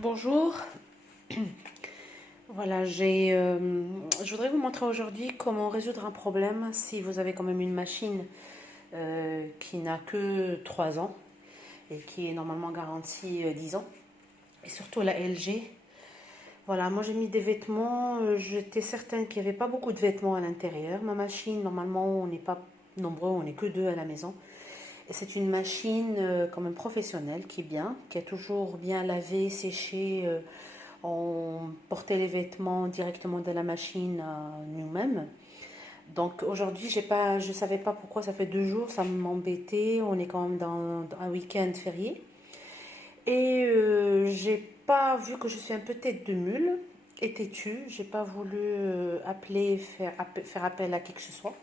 Bonjour, voilà, je voudrais vous montrer aujourd'hui comment résoudre un problème si vous avez quand même une machine qui n'a que 3 ans et qui est normalement garantie 10 ans, et surtout la LG. Voilà, moi j'ai mis des vêtements, j'étais certaine qu'il n'y avait pas beaucoup de vêtements à l'intérieur. Ma machine, normalement on n'est pas nombreux, on n'est que deux à la maison. Et c'est une machine quand même professionnelle qui est bien, qui a toujours bien lavé, séché. On portait les vêtements directement de la machine à nous-mêmes. Donc aujourd'hui, je ne savais pas pourquoi ça fait 2 jours, ça m'embêtait. On est quand même dans un week-end férié. Et j'ai pas vu que je suis un peu tête de mule et têtue. J'ai pas voulu faire appel à qui que ce soit.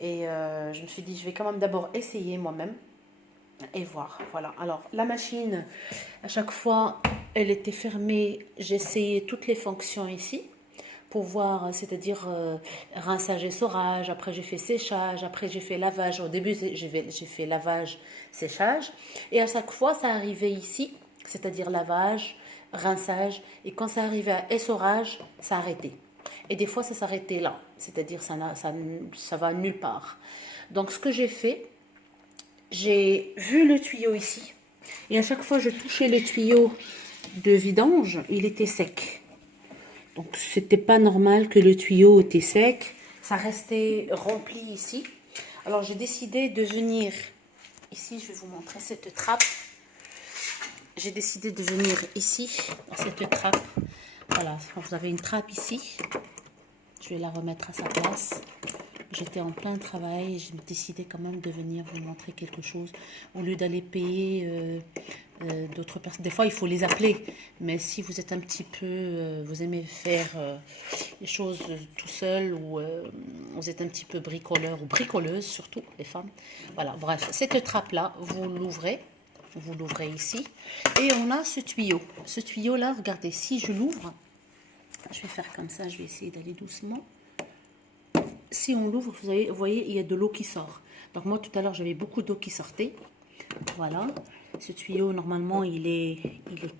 Et je me suis dit, je vais quand même d'abord essayer moi-même et voir. Voilà. Alors la machine, à chaque fois, elle était fermée. J'ai essayé toutes les fonctions ici pour voir, c'est-à-dire rinçage et essorage. Après, j'ai fait séchage. Après, j'ai fait lavage. Au début, j'ai fait lavage, séchage. Et à chaque fois, ça arrivait ici, c'est-à-dire lavage, rinçage. Et quand ça arrivait à essorage, ça arrêtait. Et des fois, ça s'arrêtait là, c'est-à-dire ça va nulle part. Donc, ce que j'ai fait, j'ai vu le tuyau ici. Et à chaque fois, je touchais le tuyau de vidange, il était sec. Donc, c'était pas normal que le tuyau était sec. Ça restait rempli ici. Alors, j'ai décidé de venir ici. Je vais vous montrer cette trappe. J'ai décidé de venir ici, à cette trappe. Voilà, vous avez une trappe ici. Je vais la remettre à sa place. J'étais en plein travail et j'ai décidé quand même de venir vous montrer quelque chose au lieu d'aller payer d'autres personnes. Des fois, il faut les appeler, mais si vous êtes un petit peu, vous aimez faire les choses tout seul ou vous êtes un petit peu bricoleur ou bricoleuse, surtout les femmes. Voilà, bref, cette trappe-là, vous l'ouvrez ici et on a ce tuyau. Ce tuyau-là, regardez, si je l'ouvre, je vais faire comme ça, je vais essayer d'aller doucement. Si on l'ouvre, vous voyez, il y a de l'eau qui sort. Donc moi, tout à l'heure, j'avais beaucoup d'eau qui sortait. Voilà. Ce tuyau, normalement, il est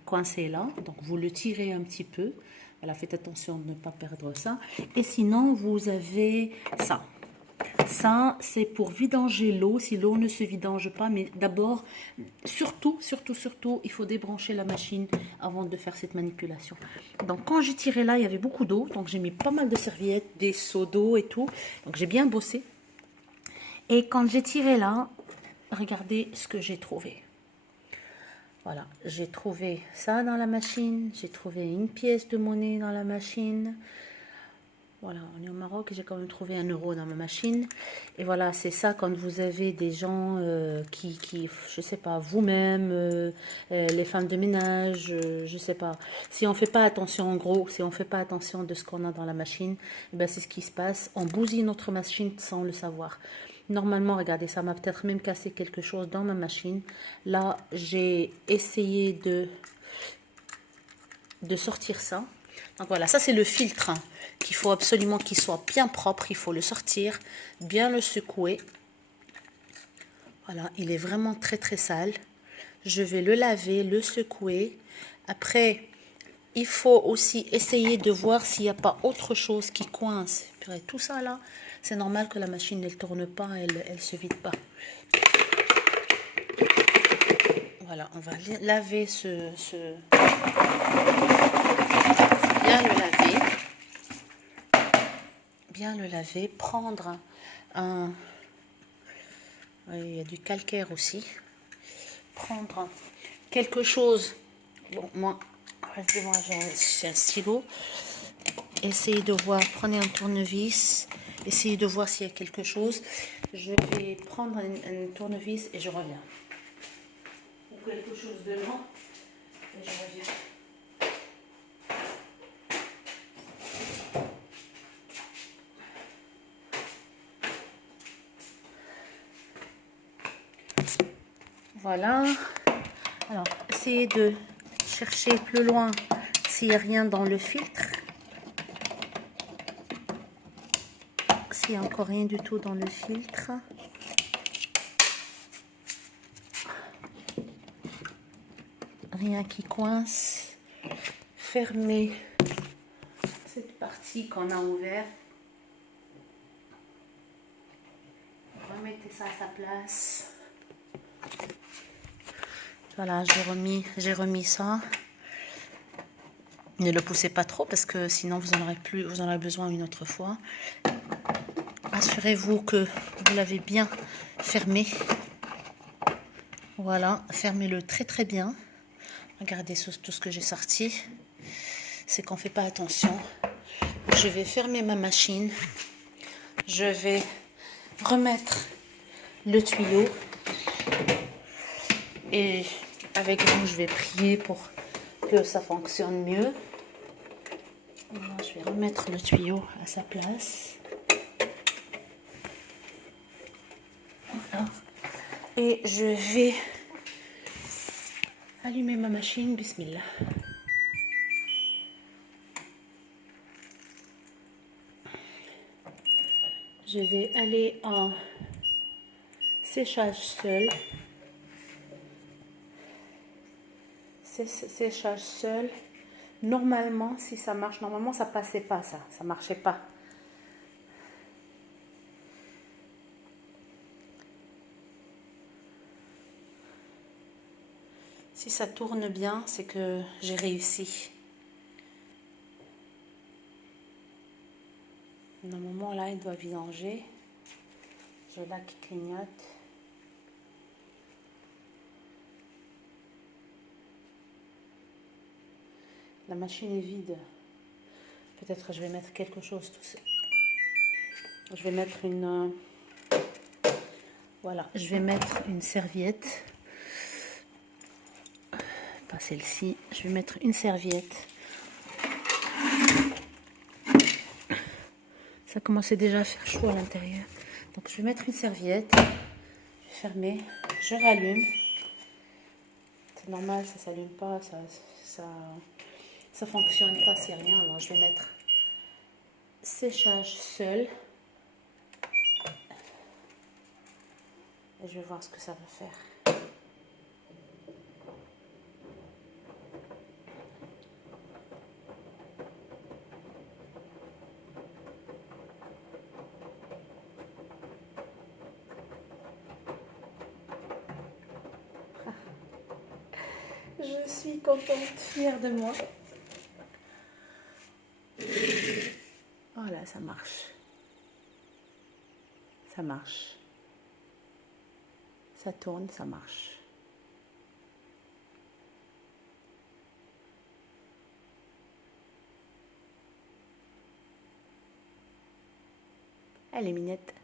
coincé là. Donc, vous le tirez un petit peu. Voilà, faites attention de ne pas perdre ça. Et sinon, vous avez ça. Ça, c'est pour vidanger l'eau, si l'eau ne se vidange pas. Mais d'abord, surtout, il faut débrancher la machine avant de faire cette manipulation. Donc, quand j'ai tiré là, il y avait beaucoup d'eau. Donc, j'ai mis pas mal de serviettes, des seaux d'eau et tout. Donc, j'ai bien bossé. Et quand j'ai tiré là, regardez ce que j'ai trouvé. Voilà, j'ai trouvé ça dans la machine. J'ai trouvé une pièce de monnaie dans la machine. Voilà, on est au Maroc et j'ai quand même trouvé 1 € dans ma machine. Et voilà, c'est ça quand vous avez des gens qui je sais pas, vous-même, les femmes de ménage, je sais pas. Si on fait pas attention, en gros, si on fait pas attention de ce qu'on a dans la machine, eh ben c'est ce qui se passe. On bousille notre machine sans le savoir. Normalement, regardez, ça m'a peut-être même cassé quelque chose dans ma machine. Là, j'ai essayé de sortir ça. Donc voilà, ça c'est le filtre qu'il faut absolument qu'il soit bien propre. Il faut le sortir, bien le secouer. Voilà, il est vraiment très très sale. Je vais le laver, le secouer. Après, il faut aussi essayer de voir s'il n'y a pas autre chose qui coince. Tout ça là, c'est normal que la machine ne tourne pas, elle se vide pas. Voilà, on va laver bien le laver, prendre un, il y a du calcaire aussi, prendre quelque chose, bon moi j'ai un stylo, essayez de voir, prenez un tournevis, essayez de voir s'il y a quelque chose, je vais prendre un tournevis et je reviens, ou quelque chose devant et je reviens. Voilà, alors essayez de chercher plus loin s'il n'y a rien dans le filtre, s'il n'y a encore rien du tout dans le filtre. Rien qui coince, fermer cette partie qu'on a ouverte. Remettez ça à sa place. Voilà, j'ai remis ça. Ne le poussez pas trop parce que sinon vous en aurez besoin une autre fois. Assurez-vous que vous l'avez bien fermé. Voilà, fermez-le très très bien. Regardez tout ce que j'ai sorti. C'est qu'on ne fait pas attention. Je vais fermer ma machine. Je vais remettre le tuyau. Et avec vous, je vais prier pour que ça fonctionne mieux. Voilà, je vais remettre le tuyau à sa place. Voilà. Et je vais allumer ma machine. Bismillah. Je vais aller en séchage seul. Séchage seul. Normalement, si ça marche, normalement ça passait pas ça marchait pas. Si ça tourne bien, c'est que j'ai réussi. Normalement là, il doit vidanger. J'ai là qui clignote. La machine est vide. Peut-être je vais mettre quelque chose tout seul. Je vais mettre une... voilà, je vais mettre une serviette. Pas celle-ci. Je vais mettre une serviette. Ça commençait déjà à faire chaud à l'intérieur. Donc je vais mettre une serviette. Je vais fermer. Je rallume. C'est normal, ça s'allume pas. Ça fonctionne pas, c'est rien. Alors je vais mettre séchage seul. Et je vais voir ce que ça va faire. Je suis contente, fière de moi. Voilà, ça marche. Ça marche. Ça tourne, ça marche. Elle est minette.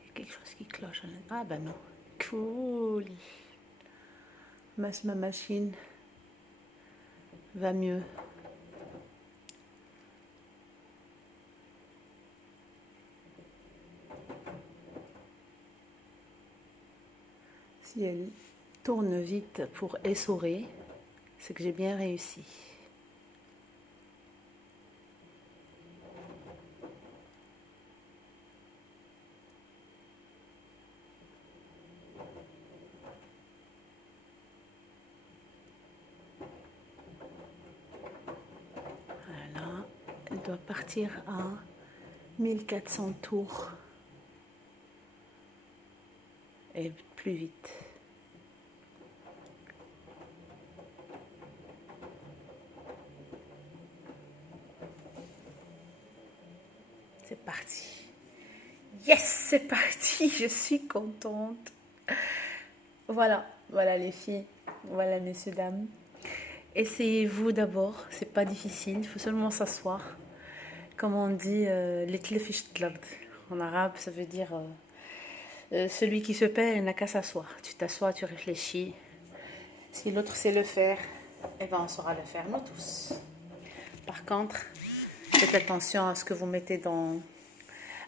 Il y a quelque chose qui cloche. Ah bah non. Cool. Ma machine va mieux. Si elle tourne vite pour essorer, c'est que j'ai bien réussi. Voilà, elle doit partir à 1400 tours et plus vite. C'est parti. Yes, c'est parti. Je suis contente. Voilà, voilà les filles. Voilà messieurs, dames. Essayez-vous d'abord. C'est pas difficile. Il faut seulement s'asseoir. Comme on dit, en arabe, ça veut dire celui qui se perd, il n'a qu'à s'asseoir. Tu t'assois, tu réfléchis. Si l'autre sait le faire, eh ben on saura le faire, nous tous. Par contre, faites attention à ce que vous mettez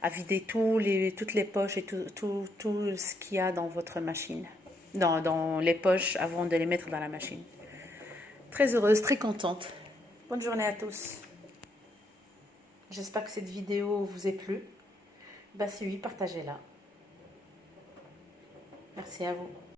à vider toutes les poches et tout ce qu'il y a dans votre machine. Dans les poches avant de les mettre dans la machine. Très heureuse, très contente. Bonne journée à tous. J'espère que cette vidéo vous ait plu. Bah si oui, partagez-la. Merci à vous.